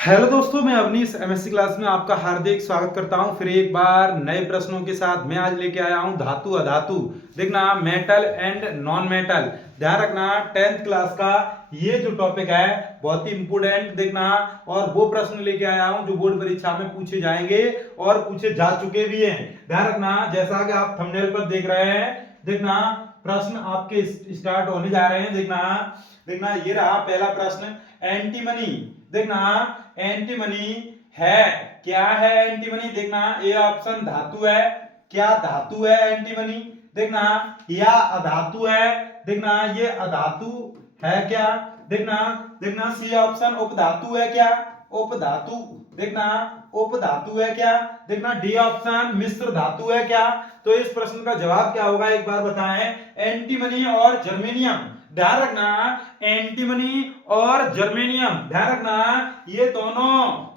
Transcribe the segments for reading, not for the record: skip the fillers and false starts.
Hello दोस्तों, मैं Awanish MSc class में आपका हार्दिक स्वागत करता हूं। फिर एक बार नए प्रश्नों के साथ मैं आज लेके आया हूं धातु अधातु। देखना, मेटल एंड नॉन मेटल। ध्यान रखना, 10th क्लास का ये जो टॉपिक है बहुत ही इंपोर्टेंट। देखना, और वो प्रश्न लेके आया हूं जो बोर्ड परीक्षा में पूछे जाएंगे और पूछे जा चुके भी हैं। ध्यान रखना, जैसा कि आप थंबनेल पर देख रहे हैं। देखना, प्रश्न आपके स्टार्ट होने जा रहे हैं। देखना देखना ये रहा पहला प्रश्न, एंटीमनी। देखना, एंटीमनी है, क्या है एंटीमनी? देखना, ए ऑप्शन धातु है, क्या धातु है एंटीमनी? देखना, या अधातु है? देखना, ये अधातु है क्या? देखना देखना सी ऑप्शन उपधातु है क्या? उपधातु। देखना, उपधातु है क्या? देखना, डी ऑप्शन मिश्र धातु है क्या? तो इस प्रश्न का जवाब क्या होगा, एक बार बताएं। एंटीमनी और जर्मेनियम। ध्यान रखना, एंटीमनी और जर्मेनियम, ध्यान रखना, ये दोनों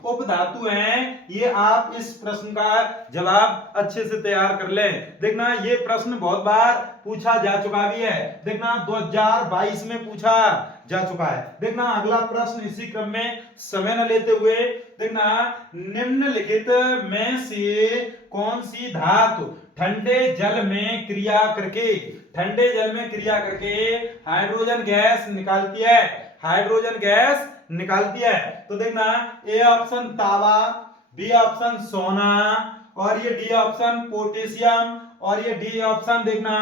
उपधातु हैं। ये आप इस प्रश्न का जवाब अच्छे से तैयार कर लें। देखना, ये प्रश्न बहुत बार पूछा जा चुका भी है। देखना, 2022 में पूछा जा चुका है। देखना, अगला प्रश्न इसी क्रम में समय न लेते हुए। देखना, निम्नलिखित में से कौन सी धातु ठंडे जल में क्रिया करके हाइड्रोजन गैस निकालती है? हाइड्रोजन गैस निकालती है। तो देखना, ए ऑप्शन तांबा, बी ऑप्शन सोना, और ये डी ऑप्शन पोटेशियम, और ये डी ऑप्शन देखना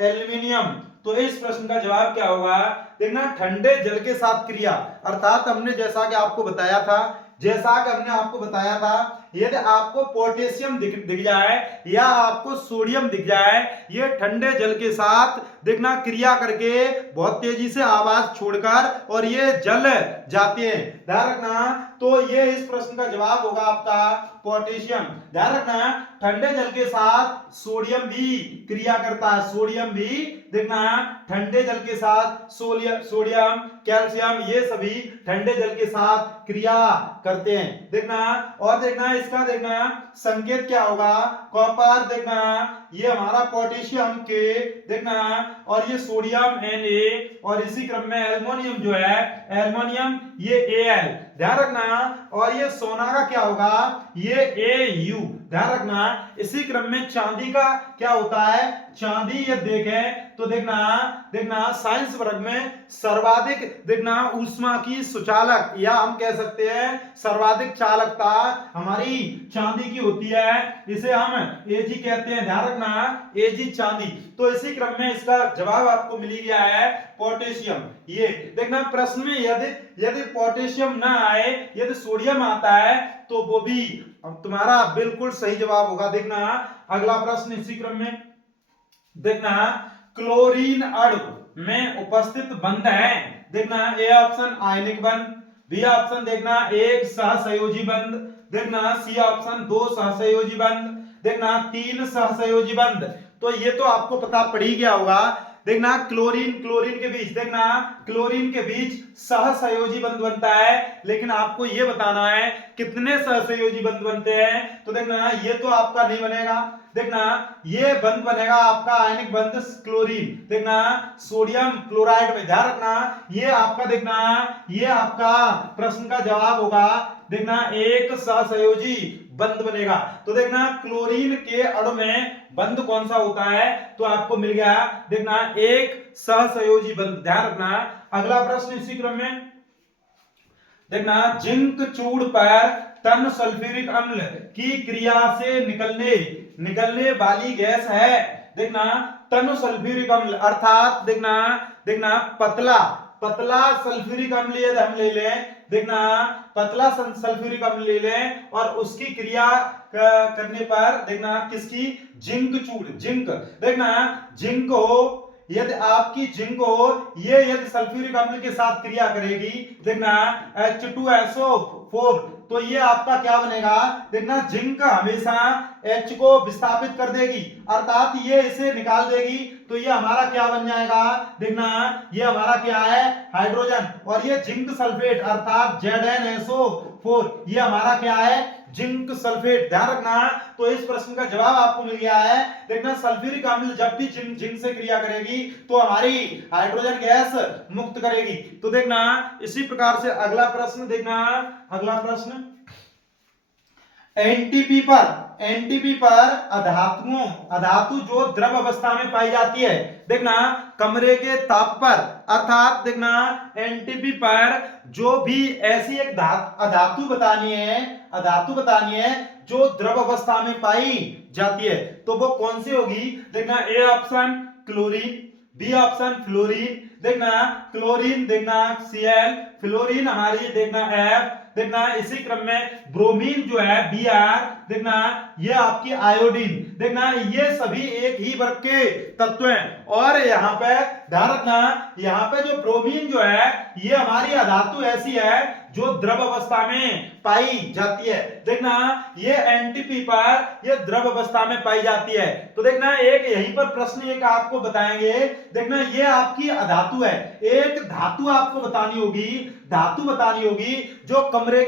एल्यूमिनियम। तो इस प्रश्न का जवाब क्या होगा? देखना, ठंडे जल के साथ क्रिया, अर्थात हमने जैसा कि आपको बताया था, यदि आपको पोटेशियम दिख जाए या आपको सोडियम दिख जाए, ये ठंडे जल के साथ देखना क्रिया करके बहुत तेजी से आवाज छोड़कर और ये जल जाते हैं। ध्यान रखना, तो ये इस प्रश्न का जवाब होगा आपका पोटेशियम। ध्यान रखना, ठंडे जल के साथ सोडियम भी क्रिया करता है। सोडियम भी देखना, ठंडे जल के साथ सोडियम, कैल्शियम, ये सभी ठंडे जल के साथ क्रिया करते हैं। देखना, और देखना इसका देखना संकेत क्या होगा? कॉपर। देखना, ये हमारा पोटेशियम के, देखना, और ये सोडियम Na, और इसी क्रम में एल्युमिनियम जो है, एल्युमिनियम ये Al। ध्यान रखना, और ये सोना का क्या होगा? ये Au। ध्यान रखना, इसी क्रम में चांदी का क्या होता है? चांदी। ये देखें तो देखना साइंस वर्ग में सर्वाधिक देखना ऊष्मा की सुचालक, या हम कह सकते हैं सर्वाधिक चालकता हमारी चांदी की होती है। इसे हम Ag कहते हैं। ध्यान रखना, Ag चांदी। तो इसी क्रम में इसका जवाब आपको मिल गया है पोटेशियम। ये देखना, प्रश्न में यदि पोटेशियम ना आए, यदि सोडियम आता है, तो वो भी तुम्हारा बिल्कुल सही जवाब होगा। देखना, अगला प्रश्न इसी क्रम में। देखना, क्लोरीन अणु में उपस्थित बंध है। देखना, ए ऑप्शन आयनिक बंध, बी ऑप्शन देखना एक सहसंयोजी बंध, देखना सी ऑप्शन दो सहसंयोजी बंध, देखना तीन सहसंयोजी बंध। तो ये तो आपको पता पड़ ही गया होगा। देखना, क्लोरीन के बीच, देखना क्लोरीन के बीच सहसंयोजी बंध बनता है, लेकिन आपको ये बताना है कितने सहसंयोजी बंध बनते हैं। तो देखना, ये तो आपका नहीं बनेगा। देखना, ये बंध बनेगा आपका आयनिक बंध क्लोरीन, देखना सोडियम क्लोराइड में। ध्यान रखना, ये आपका देखना, ये आपका प्रश्न का जवाब होगा। देखना, एक सहसंयोजी बंध बनेगा। तो देखना, क्लोरीन के अणु में बंध कौन सा होता है? तो आपको मिल गया देखना एक सहसंयोजी बंध। ध्यान रखना, अगला प्रश्न इसी क्रम में। देखना, जिंक चूड़ पर तन सल्फ्यूरिक अम्ल की क्रिया से निकलने वाली गैस है। देखना, तन सल्फ्यूरिक अम्ल अर्थात देखना पतला सल्फ्यूरिक अम्ल यदि हम ले लें, देखना पतला सल्फ्यूरिक अम्ल ले लें और उसकी क्रिया करने पर देखना किसकी? जिंक। देखना, जिंक हो, यदि आपकी जिंक हो, ये यदि सल्फ्यूरिक अम्ल के साथ क्रिया करेगी, देखना H2SO4, तो ये आपका क्या बनेगा? देखना, जिंक हमेशा H को विस्थापित कर देगी, अर्थात ये इसे निकाल देगी, तो ये हमारा क्या बन जाएगा? देखना, ये हमारा क्या है? हाइड्रोजन। और ये जिंक सल्फेट अर्थात ZnSO4, ये हमारा क्या है? जिंक सल्फेट, ध्यान रखना। तो इस प्रश्न का जवाब आपको मिल गया है। देखना सल्फ्यूरिक अम्ल जब भी जिंक से क्रिया करेगी तो हमारी हाइड्रोजन गैस मुक्त करेगी। तो देखना इसी प्रकार से अगला प्रश्न देखना, अगला प्रश्न एनटीपी पर अधातु जो द्रव अवस्था में पाई जाती है, देखना कमरे के ताप पर, अर्थात देखना एनटीपी पर जो भी ऐसी एक अधातु बतानी है जो द्रव अवस्था में पाई जाती है, तो वो कौन सी होगी। देखना A option chlorine, B option fluorine, देखना क्लोरीन देखना Cl, फ्लोरीन हमारी देखना F, देखना इसी क्रम में ब्रोमीन जो है Br, देखना ये आपकी आयोडीन, देखना ये सभी एक ही वर्ग के तत्व हैं। और यहाँ पे ध्यान रखना, यहाँ पे जो ब्रोमीन जो है ये हमारी अधातु ऐसी है जो द्रव अवस्था में पाई जाती है। देखना ये एनटीपी पर ये द्रव अवस्था में पाई जाती है। तो देखना एक यहीं पर प्रश्न एक आपको बताएंगे, देखना ये आपकी अधातु है, एक धातु आपको बतानी होगी जो कमरे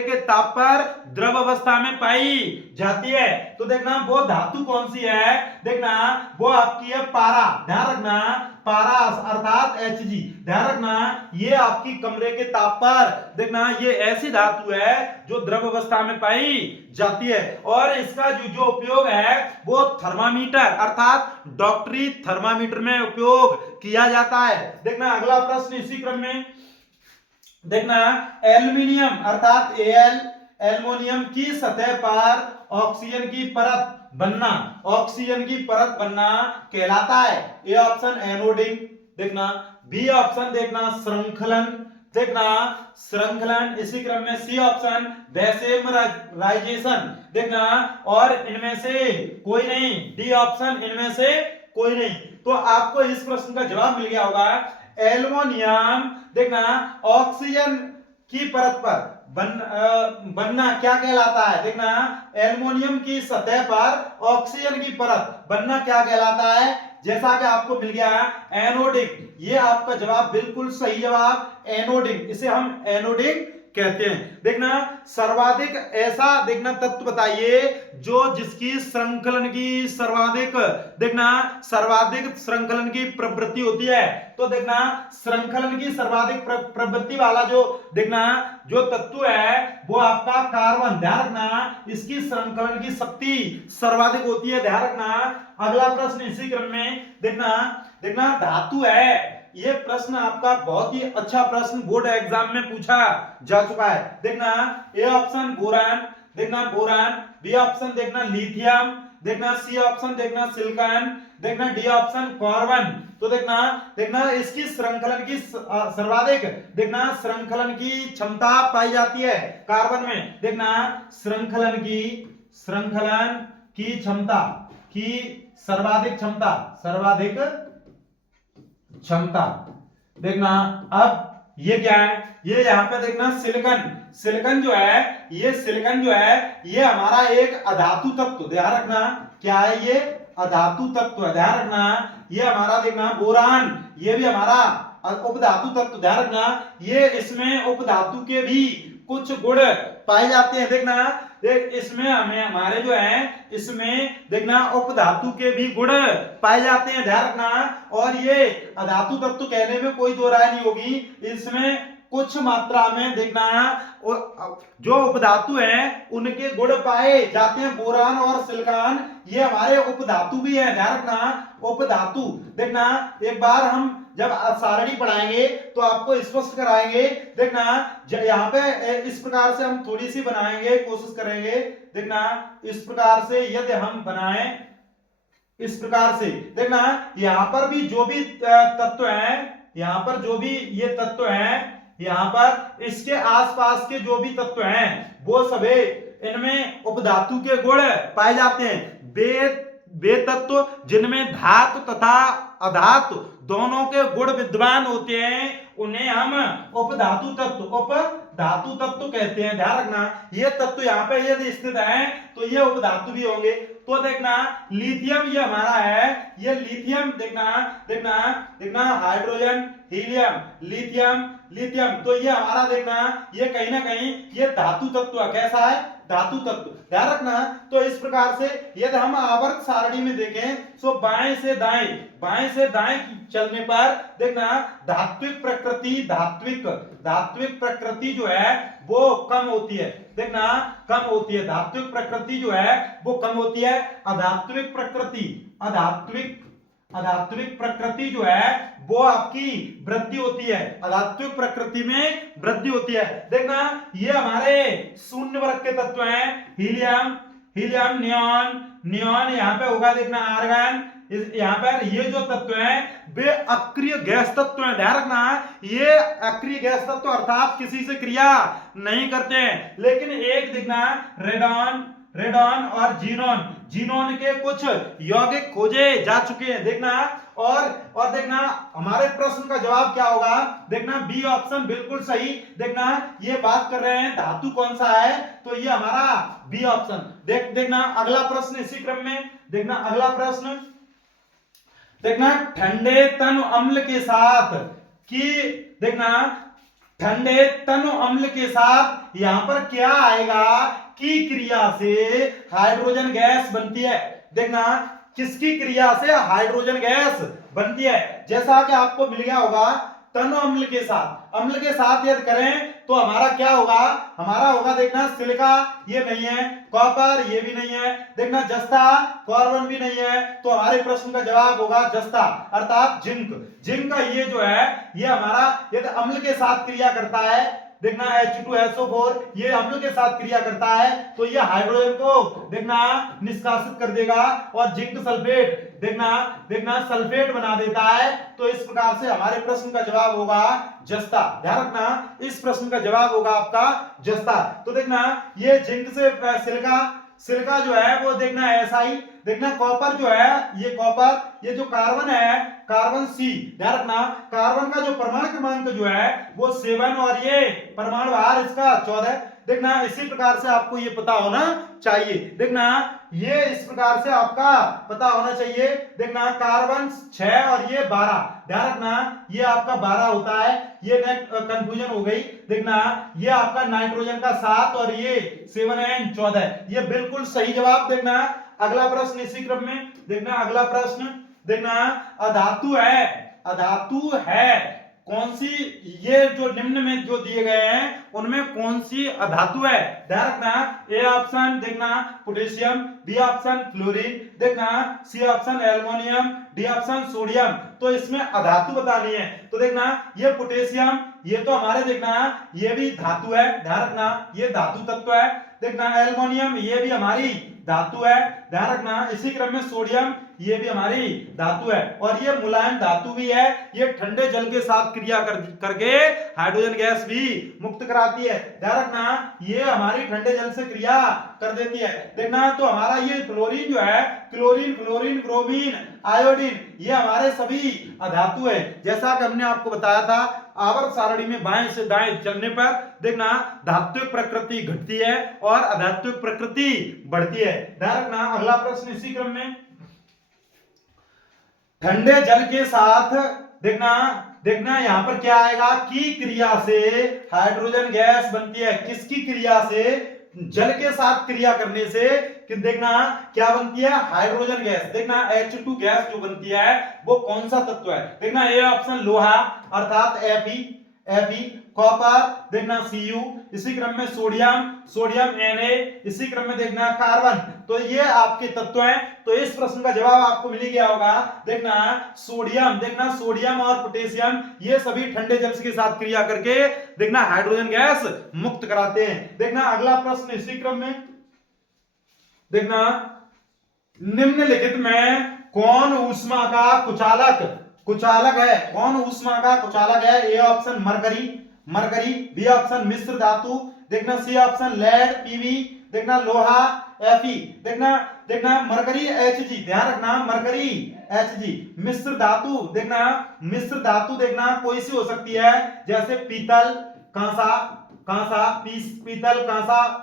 के ताप पर द्रव अवस्था में पाई जाती है। तो देखना वो धातु कौन सी है, देखना वो आपकी है पारा, ध्यान रखना पारा अर्थात Hg, ध्यान रखना ये आपकी कमरे के ताप पर देखना ये ऐसी धातु है जो द्रव अवस्था में पाई जाती है। और इसका जो उपयोग है वो थर्मामीटर अर्थात डॉक्टरी थर्मामीटर में उपयोग किया जाता है। देखना अगला प्रश्न इसी क्रम में, देखना एल्युमिनियम अर्थात Al एल्युमिनियम की सतह पर ऑक्सीजन की परत बनना कहलाता है। ए ऑप्शन एनोडिंग, देखना बी ऑप्शन देखना श्रृंखलन, इसी क्रम में सी ऑप्शन वैसेमराइजेशन, देखना और इनमें से कोई नहीं, डी ऑप्शन इनमें से कोई नहीं। तो आपको इस प्रश्न का जवाब मिल गया होगा। एल्युमिनियम देखना ऑक्सीजन की परत पर बनना क्या कहलाता है, देखना एल्युमिनियम की सतह पर ऑक्सीजन की परत बनना क्या कहलाता है, जैसा कि आपको मिल गया एनोडिंग। ये आपका जवाब बिल्कुल सही जवाब एनोडिंग, इसे हम एनोडिंग कहते हैं। देखना सर्वाधिक ऐसा देखना तत्व बताइए जो जिसकी श्रृंखलन की सर्वाधिक श्रृंखलन की प्रवृत्ति होती है। तो देखना श्रृंखलन की सर्वाधिक प्रवृत्ति वाला जो देखना जो तत्व है वो आपका कार्बन, ध्यान रखना इसकी श्रृंखलन की शक्ति सर्वाधिक होती है, ध्यान रखना। अगला प्रश्न इसी क्रम में देखना धातु है, ये प्रश्न आपका बहुत ही अच्छा प्रश्न बोर्ड एग्जाम में पूछा जा चुका है। देखना A option boron, B option देखना लिथियम, देखना सी ऑप्शन देखना सिलिकॉन, देखना डी ऑप्शन कार्बन। तो देखना इसकी श्रृंखलन की सर्वाधिक श्रृंखलन की क्षमता पाई जाती है कार्बन में। देखना श्रृंखलन की क्षमता की सर्वाधिक क्षमता। देखना अब ये क्या है, ये यहाँ पे देखना सिलिकॉन जो है ये हमारा एक अधातु तत्व, ध्यान रखना क्या है ये अधातु तत्व, ध्यान रखना। ये हमारा देखना बोरान, ये भी हमारा उपधातु तत्व, ध्यान रखना। ये इसमें उपधातु के भी कुछ गुण पाए जाते हैं। देखना इसमें हमारे जो है इसमें देखना उपधातु के भी गुण पाए जाते हैं, ध्यान रखना। और ये अधातु तत्व कहने में कोई दो राय नहीं होगी, इसमें कुछ मात्रा में देखना जो उपधातु हैं उनके गुण पाए जाते हैं। बोरान और सिलिकॉन ये हमारे उपधातु भी है, ध्यान रखना उपधातु। देखना एक बार हम जब सारणी पढ़ाएंगे तो आपको स्पष्ट कराएंगे। देखना यहाँ पे इस प्रकार से हम थोड़ी सी बनाएंगे, कोशिश करेंगे। देखना इस प्रकार से यदि हम बनाएं इस प्रकार से, देखना यहाँ पर भी जो भी तत्व हैं, यहाँ पर जो भी ये तत्व हैं, यहाँ पर इसके आसपास के जो भी तत्व हैं वो सभी इनमें उपधातु के गुण पाए जाते हैं। वे तत्व जिनमें धातु तथा अधातु दोनों के गुण विद्यमान होते हैं उन्हें हम उपधातु तत्व कहते हैं, ध्यान रखना। ये तत्व यहाँ पे यदि स्थित है तो ये उपधातु भी होंगे। तो देखना लिथियम ये हमारा है ये लिथियम, देखना देखना देखना हाइड्रोजन, हीलियम, लिथियम, लिथियम, तो ये हमारा देखना ये कहीं ना कहीं ये धातु तत्व कैसा है, धातु तत्व, ध्यान रखना। तो इस प्रकार से यदि हम आवर्त सारणी में देखें तो बाएं से दाएं चलने पर देखना धात्विक प्रकृति, धात्विक प्रकृति जो है वो कम होती है, देखना कम होती है, धात्विक प्रकृति जो है वो कम होती है। अधात्विक प्रकृति, अधात्विक प्रकृति जो है वो आपकी वृद्धि होती है, अधात्विक प्रकृति में वृद्धि होती है। देखना ये हमारे शून्य वर्ग के तत्व हैं, हीलियम, नियॉन, यहाँ पे होगा देखना आर्गन, यहाँ पर ये जो तत्व हैं वे अक्रिय गैस तत्व हैं, ध्यान रखना ये अक्रिय गैस तत्व अर्थात किसी से क्रिया नहीं करते हैं। लेकिन एक देखना रेडॉन और जीनोन के कुछ यौगिक खोजे जा चुके हैं, देखना और देखना हमारे प्रश्न का जवाब क्या होगा, देखना बी ऑप्शन बिल्कुल सही। देखना ये बात कर रहे हैं धातु कौन सा है, तो ये हमारा बी ऑप्शन। देखना अगला प्रश्न इसी क्रम में, देखना अगला प्रश्न, देखना ठंडे तनु अम्ल के साथ कि देखना ठंडे तनु अम्ल के साथ यहां पर क्या आएगा की क्रिया से हाइड्रोजन गैस बनती है। देखना किसकी क्रिया से हाइड्रोजन गैस बनती है, जैसा कि आपको मिल गया होगा तनु अम्ल के साथ यदि करें तो हमारा क्या होगा, हमारा होगा देखना सिलिका, ये नहीं है, कॉपर ये भी नहीं है, देखना जस्ता, कार्बन भी नहीं है, तो हमारे प्रश्न का जवाब होगा जस्ता अर्थात जिंक का ये जो है ये हमारा यदि अम्ल के साथ क्रिया करता है, देखना H2SO4 ये अम्ल के साथ क्रिया करता है तो ये हाइड्रोजन को देखना निष्कासित कर देगा और जिंक सल्फेट देखना सल्फेट बना देता है। तो इस प्रकार से हमारे प्रश्न का जवाब होगा जस्ता, ध्यान रखना इस प्रश्न का जवाब होगा आपका जस्ता। तो देखना ये जिंक से सिलिका जो है वो देखना SI, देखना कॉपर जो है ये कॉपर, ये जो कार्बन है कार्बन C, ध्यान रखना कार्बन का जो परमाणु क्रमांक जो है वो 7 और ये परमाणु भार इसका 14। देखना इसी प्रकार से आपको ये पता होना चाहिए, देखना ये इस प्रकार से आपका पता होना चाहिए। देखना कार्बन 6 और ये 12, ध्यान रखना ये आपका 12 होता है, ये कंफ्यूजन हो गई। देखना ये आपका नाइट्रोजन का 7 और ये 7N 14, ये बिल्कुल सही जवाब। देखना अगला प्रश्न इसी क्रम में, देखना अगला प्रश्न, देखना अधातु है कौन सी, ये जो निम्न में जो दिए गए हैं उनमें कौन सी अधातु है, ध्यान रखना ए ऑप्शन देखना पोटेशियम, बी ऑप्शन क्लोरीन, देखना C option aluminium, D option sodium. तो इसमें अधातु बतानी है, तो देखना ये पोटेशियम ये तो हमारे देखना ये भी धातु है, ध्यान रखना ये धातु तत्व है। देखना एल्युमिनियम ये भी हमारी धातु है, ध्यान रखना। इसी क्रम में सोडियम ये भी हमारी धातु है और ये मुलायम धातु भी है, ये ठंडे जल के साथ क्रिया करके हाइड्रोजन गैस भी मुक्त कराती है, ध्यान रखना ये हमारी ठंडे जल से क्रिया कर देती है। देखना तो हमारा ये क्लोरीन जो है क्लोरीन, ब्रोमीन, आयोडीन ये हमारे सभी अधातु है। जैसा कि हमने आपको बताया था आवर्त सारणी में बाएं से दाएं चलने पर देखना धात्विक प्रकृति घटती है और अधात्विक प्रकृति बढ़ती है, ध्यान रखना। अगला प्रश्न इसी क्रम में, ठंडे जल के साथ देखना यहाँ पर क्या आएगा की क्रिया से हाइड्रोजन गैस बनती है, किसकी क्रिया से, जल के साथ क्रिया करने से कि देखना क्या बनती है हाइड्रोजन गैस। देखना H2 गैस जो बनती है वो कौन सा तत्व है, देखना ए ऑप्शन लोहा अर्थात Fe, कॉपर देखना Cu, इसी क्रम में सोडियम Na, इसी क्रम में देखना कार्बन। तो ये आपके तत्व हैं, तो इस प्रश्न का जवाब आपको मिल गया होगा। देखना सोडियम और पोटेशियम ये सभी ठंडे जल के साथ क्रिया करके देखना हाइड्रोजन गैस मुक्त कराते हैं। देखना अगला प्रश्न इसी क्रम में, देखना निम्नलिखित में कौन ऊष्मा का कुचालक है, कौन ऊष्मा का कुचालक है। A option mercury, B option मिश्र धातु, देखना सी ऑप्शन लेड पीवी, देखना लोहा Fe, देखना मरकरी Hg, ध्यान रखना मरकरी Hg। मिश्र धातु देखना कोई सी हो सकती है जैसे पीतल कांसा,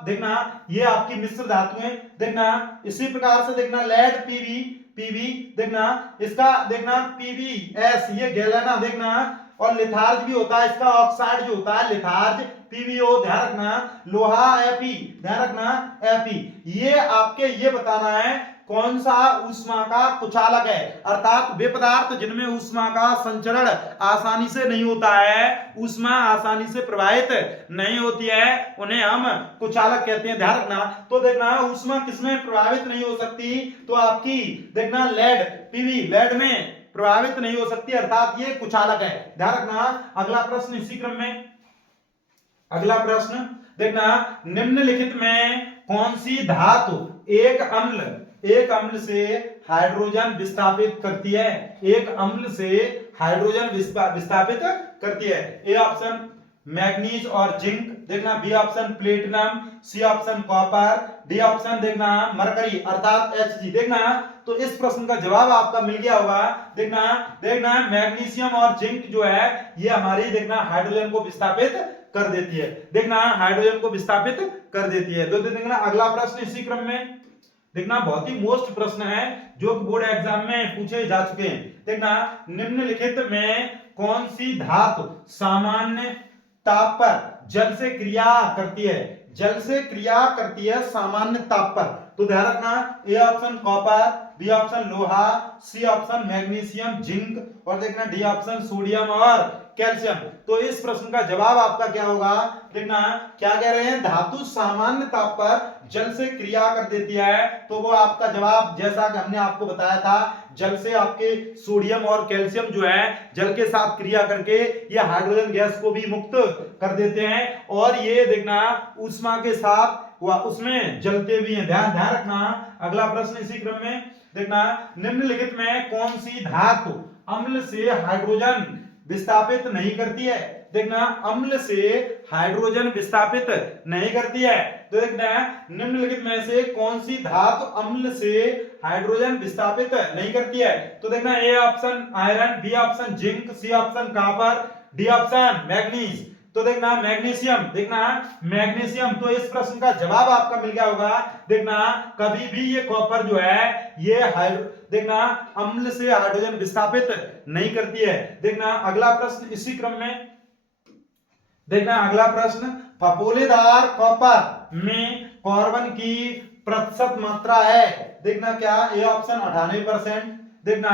देखना ये आपकी मिश्र धातु है। देखना इसी प्रकार से देखना लेड पीवी, पीबी, देखना इसका देखना पीबीएस ये गैलेना देखना, और लिथार्ज भी होता है इसका ऑक्साइड जो होता है लिथार्ज पीबीओ, ध्यान रखना लोहा एफी, ध्यान रखना एफी। ये आपके ये बताना है कौन सा ऊष्मा का कुचालक है, अर्थात वे पदार्थ जिनमें ऊष्मा का संचरण आसानी से नहीं होता है, ऊष्मा आसानी से प्रवाहित नहीं होती है, उन्हें हम कुचालक कहते हैं, ध्यान रखना। तो देखना ऊष्मा किसमें प्रभावित नहीं हो सकती, तो आपकी देखना लेड पीवी, लेड में प्रभावित नहीं हो सकती, अर्थात ये कुचालक है, ध्यान रखना। अगला प्रश्न इसी क्रम में, अगला प्रश्न देखना निम्नलिखित में कौन सी धातु एक अम्ल से हाइड्रोजन विस्थापित करती है, एक अम्ल से हाइड्रोजन विस्थापित करती है। ए ऑप्शन मैग्नीज और जिंक, देखना B option platinum, C option copper, D option देखना मरकरी अर्थात Hg। देखना तो इस प्रश्न का जवाब आपका मिल गया होगा। देखना मैग्नीशियम और जिंक जो है ये हमारी देखना हाइड्रोजन को विस्थापित कर देती है, देखना हाइड्रोजन को विस्थापित कर देती है। तो देखना अगला प्रश्न इसी क्रम में, देखना बहुत ही मोस्ट प्रश्न है जो बोर्ड एग्जाम में पूछे जा चुके हैं। देखना निम्नलिखित में कौन सी धातु सामान्य ताप पर जल से क्रिया करती है, जल से क्रिया करती है सामान्य ताप पर, तो ध्यान रखना A option copper, B option लोहा, सी ऑप्शन मैग्नीशियम जिंक, और देखना डी ऑप्शन सोडियम और कैल्शियम। तो इस प्रश्न का जवाब आपका क्या होगा, देखना क्या कह रहे हैं धातु सामान्य ताप पर जल से क्रिया कर देती है, तो वो आपका जवाब जैसा कि हमने आपको बताया था जल से आपके सोडियम और कैल्शियम जो है जल के साथ क्रिया करके ये हाइड्रोजन गैस को भी मुक्त कर देते हैं, और ये देखना ऊष्मा के साथ उसमें जलते भी हैं, ध्यान रखना। अगला प्रश्न इसी क्रम में, देखना निम्नलिखित में कौन सी धातु अम्ल से हाइड्रोजन विस्थापित नहीं करती है, देखना अम्ल से हाइड्रोजन विस्थापित नहीं करती है, तो देखना निम्नलिखित में से कौन सी धातु अम्ल से हाइड्रोजन विस्थापित नहीं करती है, तो देखना A option iron, B option zinc, C option copper, D option manganese. तो देखना मैग्नीशियम, देखना मैग्नीशियम, तो इस प्रश्न का जवाब आपका मिल गया होगा। देखना कभी भी ये कॉपर जो है ये देखना अम्ल से हाइड्रोजन विस्थापित नहीं करती है। देखना अगला प्रश्न इसी क्रम में, देखना अगला प्रश्न फफोलेदार कॉपर में कार्बन की प्रतिशत मात्रा है, देखना क्या ए ऑप्शन 98%, देखना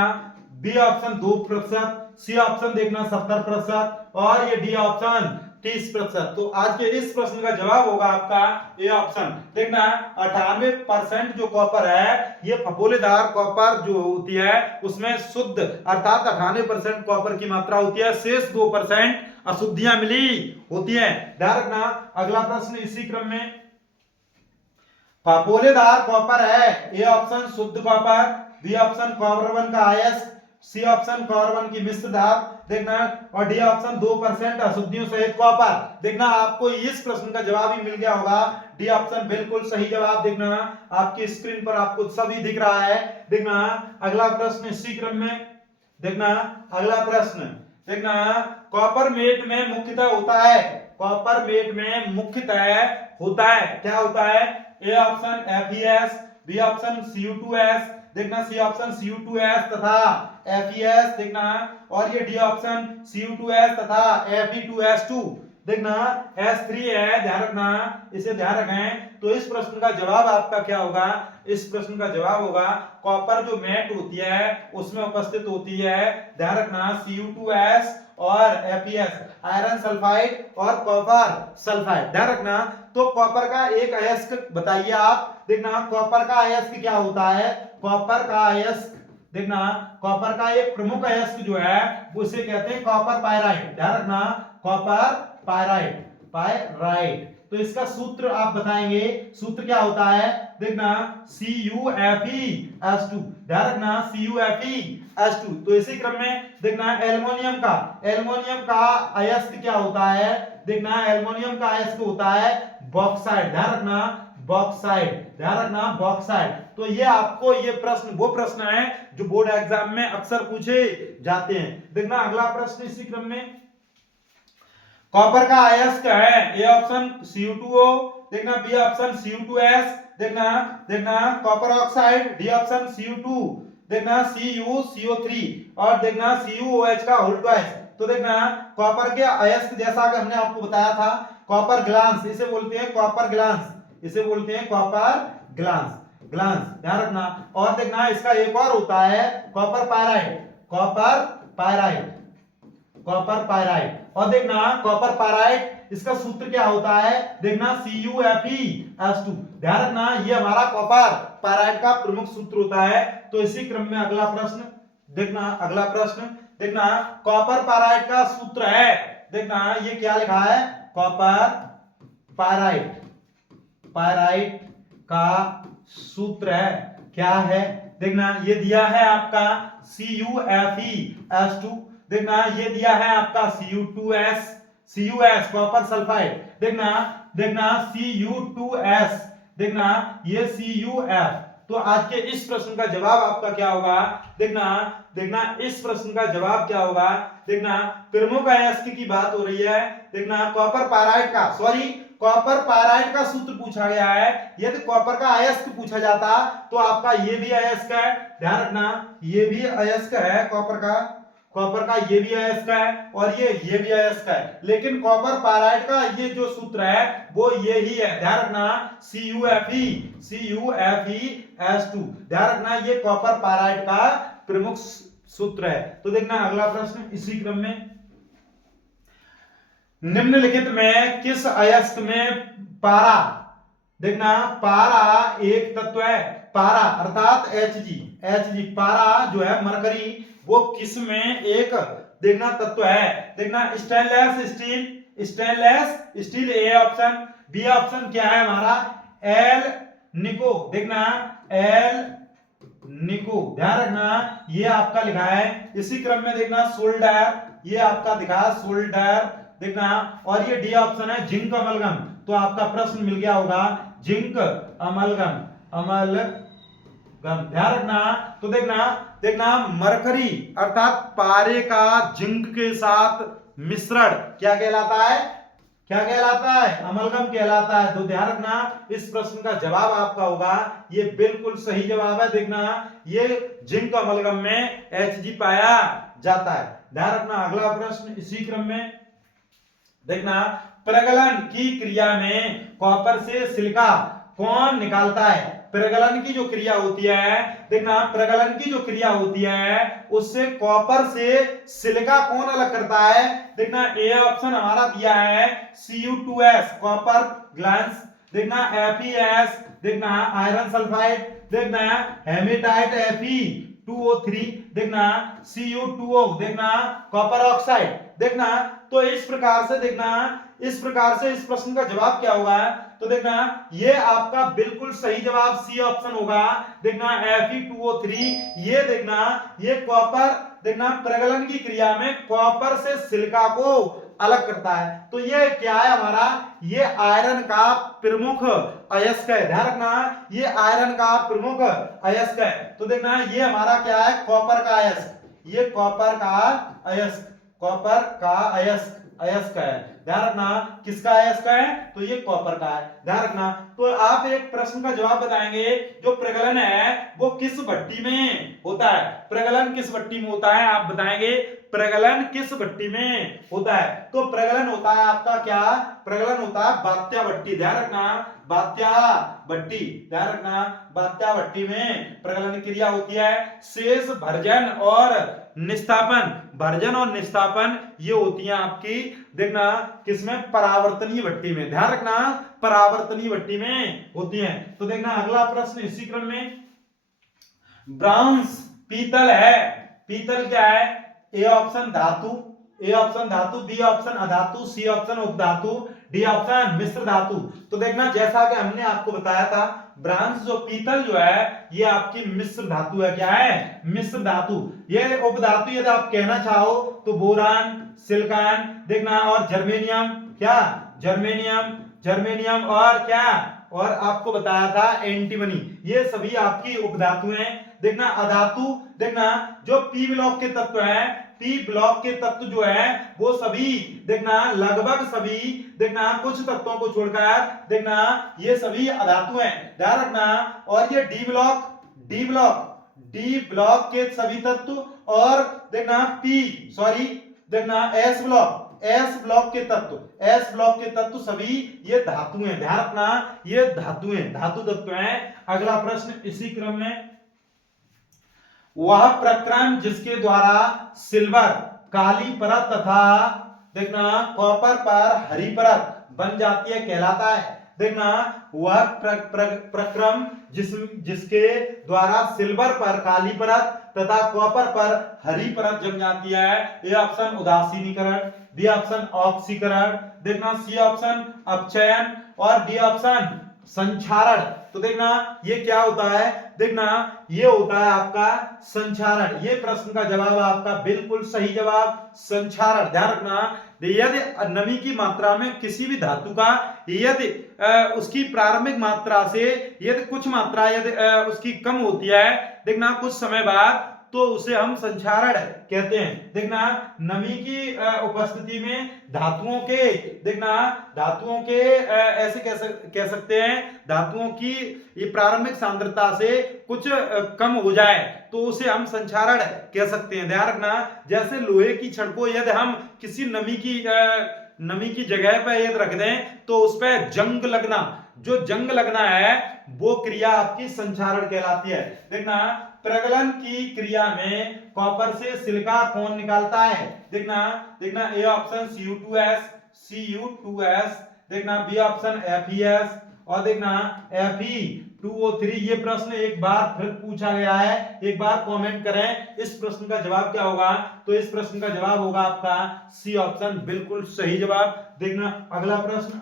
बी ऑप्शन 2%, सी ऑप्शन देखना 70%, और ये डी ऑप्शन 30%। तो आज के इस प्रश्न का जवाब होगा आपका ए ऑप्शन। देखना 98% जो कॉपर है ये फफोलेदार कॉपर जो होती है उसमें शुद्ध अर्थात 98% कॉपर की मात्रा होती है, शेष 2% अशुद्धियां मिली होती है, ध्यान रखना। अगला प्रश्न इसी क्रम में, फफोलेदार कॉपर है ए ऑप्शन शुद्ध कॉपर, बी ऑप्शन कार्बन का अयस्क, सी ऑप्शन कार्बन की मिश्र धातु, देखना और डी ऑप्शन 2% अशुद्धियों सहित कॉपर। देखना आपको इस प्रश्न का जवाब ही मिल गया होगा, डी ऑप्शन बिल्कुल सही जवाब। देखना आपकी स्क्रीन पर आपको सभी दिख रहा है। देखना अगला प्रश्न इसी क्रम में, देखना अगला प्रश्न, देखना कॉपरमेट में मुख्यतः होता है, कॉपरमेट में मुख्यतः होता है, क्या होता है, A option FeS, B option Cu2S, देखना सी ऑप्शन Cu2S तथा FeS, देखना और ये डी ऑप्शन Cu2S तथा Fe2S2, देखना S3 है, ध्यान रखना, इसे ध्यान रखें। तो इस प्रश्न का जवाब आपका क्या होगा, इस प्रश्न का जवाब होगा कॉपर जो मेट होती है उसमें उपस्थित होती है, ध्यान रखना Cu2S और FeS, आयरन सल्फाइड और कॉपर सल्फाइड, ध्यान रखना। तो कॉपर का एक अयस्क बताइए आप, देखना कॉपर का अयस्क क्या होता है, कॉपर का अयस्क, देखना कॉपर का एक प्रमुख अयस्क जो है उसे कहते हैं कॉपर पायराइड, ध्यान रखना कॉपर पायराइड। तो इसका सूत्र आप बताएंगे, सूत्र क्या होता है, देखना CuFeS2, ध्यान रखना CuFeS2। तो इसी क्रम में देखना एल्युमिनियम का अयस्क क्या होता है, देखना एल्युमिनियम का अयस्क होता है बॉक्साइड, ध्यान रखना बॉक्साइड, ध्यान रखना बॉक्साइड। तो ये आपको ये प्रश्न वो प्रश्न है जो बोर्ड एग्जाम में अक्सर पूछे जाते हैं। देखना अगला प्रश्न इसी क्रम में, कॉपर का अयस्क है ए ऑप्शन Cu2O, देखना बी ऑप्शन Cu2S, देखना copper oxide, D option Cu2, देखना CuCO3 और देखना CuOH का होल ट्वाइस। तो देखना कॉपर के अयस्क जैसा कि हमने आपको बताया था, कॉपर ग्लांस, इसे बोलते हैं कॉपर ग्लांस, इसे बोलते हैं कॉपर ग्लांस, ग्लांस ध्यान रखना। और देखना इसका एक और होता है copper pyrite, copper pyrite, copper pyrite. और देखना कॉपर पायराइट इसका सूत्र क्या होता है, देखना CuFeS2। ध्यान रखना ये हमारा कॉपर पायराइट का प्रमुख सूत्र होता है। तो इसी क्रम में अगला प्रश्न देखना, अगला प्रश्न देखना कॉपर पायराइट का सूत्र है, देखना ये क्या लिखा है, कॉपर पायराइट, पायराइट का सूत्र है क्या है, देखना ये दिया है आपका CuFeS2, देखना ये दिया है आपका Cu2S, CuS कॉपर सल्फाइड, देखना देखना Cu2S, देखना ये CuF। तो आज के इस प्रश्न का जवाब आपका क्या होगा, देखना देखना इस प्रश्न का जवाब क्या होगा, देखना प्रमुख अयस्क की बात हो रही है, देखना कॉपर पायराइट का, सॉरी कॉपर पायराइट का सूत्र पूछा गया है। यदि कॉपर का अयस्क पूछा जाता तो आपका ये भी अयस्क है, ध्यान रखना ये भी अयस्क है कॉपर का, कॉपर का ये भी अयस्क है और ये भी अयस्क है, लेकिन कॉपर पायराइट का ये जो सूत्र है वो ये ही है, ध्यान रखना CuFeS2, ध्यान रखना ये कॉपर पायराइट का प्रमुख सूत्र है। तो देखना अगला प्रश्न इसी क्रम में, निम्नलिखित में किस अयस्क में पारा, देखना पारा एक तत्व है, पारा अर्थात Hg, पारा जो है मरकरी वो किस में एक देखना तत्व है, देखना stainless steel, stainless steel A option, B option क्या है हमारा एल निको, देखना एल निको, ध्यान रखना ये आपका लिखा है। इसी क्रम में देखना सोल्डर, ये आपका दिखा सोल्डर, देखना और ये डी ऑप्शन है जिंक अमलगम। तो आपका प्रश्न मिल गया होगा जिंक अमलगम, अमलगम ध्यान रखना। तो देखना देखना मरकरी अर्थात पारे का जिंक के साथ मिश्रण क्या कहलाता है, क्या कहलाता है, अमलगम कहलाता है। तो ध्यान रखना इस प्रश्न का जवाब आपका होगा ये बिल्कुल सही जवाब है, देखना ये जिंक अमलगम में Hg पाया जाता है, ध्यान रखना। अगला प्रश्न इसी क्रम में देखना प्रगलन की क्रिया में कॉपर से सिलिका कौन निकालता है, प्रगलन की जो क्रिया होती है, देखना प्रगलन की जो क्रिया होती है उससे कॉपर से सिलिका कौन अलग करता है, देखना ए ऑप्शन हमारा दिया है Cu2S कॉपर ग्लांस, देखना FeS, देखना आयरन सल्फाइड, देखना हेमेटाइट Fe2O3, देखना Cu2O, देखना कॉपर ऑक्साइड, देखना। तो इस प्रकार से देखना इस प्रकार से इस प्रश्न का जवाब क्या होगा, तो देखना ये आपका बिल्कुल सही जवाब सी ऑप्शन होगा, देखना Fe2O3, ये देखना ये कॉपर देखना प्रगलन की क्रिया में कॉपर से सिलिका को अलग करता है। तो ये क्या है हमारा, ये आयरन का प्रमुख अयस्क है, ध्यान रखना ये आयरन का प्रमुख अयस्क है। तो देखना ये हमारा क्या है कॉपर का अयस्क, ये कॉपर का अयस्क, कॉपर का अयस्क अयस्क है, ध्यान रखना किसका अयस्क है, तो ये कॉपर का है, ध्यान रखना। तो आप एक प्रश्न का जवाब बताएंगे जो प्रगलन है वो किस भट्टी में होता है, प्रगलन किस भट्टी में होता है आप बताएंगे, प्रगलन किस भट्टी में होता है। तो प्रगलन होता है आपका क्या, प्रगलन होता है बात्या भट्टी, ध्यान रखना बात्या भट्टी, ध्यान रखना बात्या भट्टी में प्रगलन क्रिया होती है। शेष भर्जन और निस्तापन, भर्जन और निस्तापन ये होती हैं आपकी देखना किसमें, परावर्तनीय भट्टी में, ध्यान रखना परावर्तनीय भट्टी में होती हैं। तो देखना अगला प्रश्न इसी क्रम में, ब्रॉन्ज पीतल है, पीतल क्या है, ए ऑप्शन धातु, ए ऑप्शन धातु, बी ऑप्शन अधातु, सी ऑप्शन उपधातु, डी ऑप्शन मिश्र धातु। तो देखना जैसा कि हमने आपको बताया था ब्रॉन्ज जो पीतल जो है ये आपकी मिश्र धातु है, क्या है मिश्र धातु। ये उपधातु यदि आप कहना चाहो तो बोरान, सिलिकॉन देखना और जर्मेनियम, क्या जर्मेनियम, जर्मेनियम और क्या, और आपको बताया था एंटीमनी, ये सभी आपकी उपधातु हैं। देखना अधातु, देखना जो पी ब्लॉक के तत्व हैं, पी ब्लॉक के तत्व जो है वो सभी देखना लगभग सभी देखना कुछ तत्वों को छोड़कर देखना ये सभी अधातु हैं, ध्यान रखना। और ये D block, D block, D block के सभी तत्व और देखना देखना एस ब्लॉक के तत्व सभी ये धातु हैं। ध्यान रखना ये धातु तत्व हैं। अगला प्रश्न इसी क्रम में, वह प्रक्रम जिसके द्वारा सिल्वर काली परत तथा देखना कॉपर पर हरी परत बन जाती है कहलाता है। देखना वह प्रक्रम जिसके द्वारा सिल्वर पर काली परत तथा कॉपर पर हरी परत जम जाती है। ए ऑप्शन उदासीनीकरण, बी ऑप्शन ऑक्सीकरण, देखना सी ऑप्शन अपचयन और डी ऑप्शन संक्षारण। तो देखना ये क्या होता है, देखना ये होता है आपका संक्षारण। ये प्रश्न का जवाब आपका बिल्कुल सही जवाब संक्षारण। ध्यान रखना यदि नमी की मात्रा में किसी भी धातु का यदि उसकी प्रारंभिक मात्रा से यदि कुछ मात्रा यदि उसकी कम होती है देखना कुछ समय बाद, तो उसे हम संक्षारण कहते हैं। देखना नमी की उपस्थिति में धातुओं के ऐसे कह सकते हैं धातुओं की ये प्रारंभिक सांद्रता से कुछ कम हो जाए तो उसे हम संक्षारण कह सकते हैं। ध्यान रखना जैसे लोहे की छड़ को यदि हम किसी नमी की जगह पर यदि रख दें तो उस पर जंग लगना है वो क्रिया आपकी संक्षारण कहलाती है। देखना प्रगलन की क्रिया में कॉपर से सिलिका कौन निकालता है। देखना ए ऑप्शन Cu2S, देखना बी ऑप्शन FeS और देखना Fe2O3। ये प्रश्न एक बार फिर पूछा गया है, एक बार कमेंट करें इस प्रश्न का जवाब क्या होगा। तो इस प्रश्न का जवाब होगा आपका सी ऑप्शन बिल्कुल सही जवाब। देखना अगला प्रश्न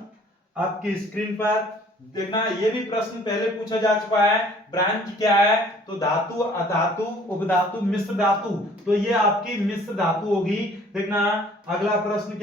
आपकी स्क्रीन पर, देखना ये भी प्रश्न पहले पूछा जा चुका है। ब्रांच क्या है, तो धातु, अधातु, उपधातु, मिश्र धातु, तो ये आपकी मिश्र धातु होगी। देखना अगला प्रश्न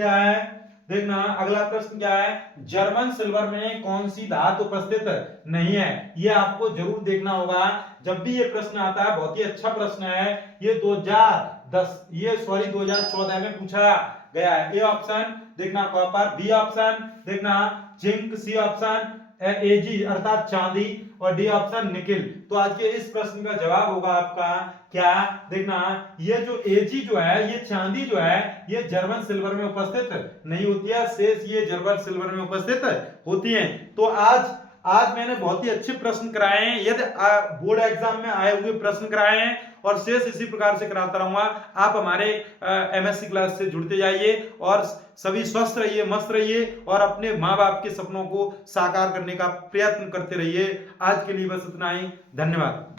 क्या है, जर्मन सिल्वर में कौन सी धातु उपस्थित नहीं है। ये आपको जरूर देखना होगा जब भी ये प्रश्न आता है, बहुत ही अच्छा प्रश्न है। ये 2014 में पूछा गया है। ए ऑप्शन देखना कॉपर, बी ऑप्शन देखना जिंक, सी ऑप्शन एजी अर्थात चांदी और डी ऑप्शन निकिल। तो आज के इस प्रश्न का जवाब होगा आपका क्या, देखना ये जो एजी जो है, ये चांदी जो है, ये जर्मन सिल्वर में उपस्थित नहीं होती है, शेष ये जर्मन सिल्वर में उपस्थित होती है। तो आज मैंने बहुत ही अच्छे प्रश्न कराए हैं, यदि बोर्ड एग्जाम में आए हुए प्रश्न कराए हैं और शेष इसी प्रकार से कराता रहूंगा। आप हमारे MSc क्लास से जुड़ते जाइए और सभी स्वस्थ रहिए, मस्त रहिए और अपने माँ बाप के सपनों को साकार करने का प्रयत्न करते रहिए। आज के लिए बस इतना ही, धन्यवाद।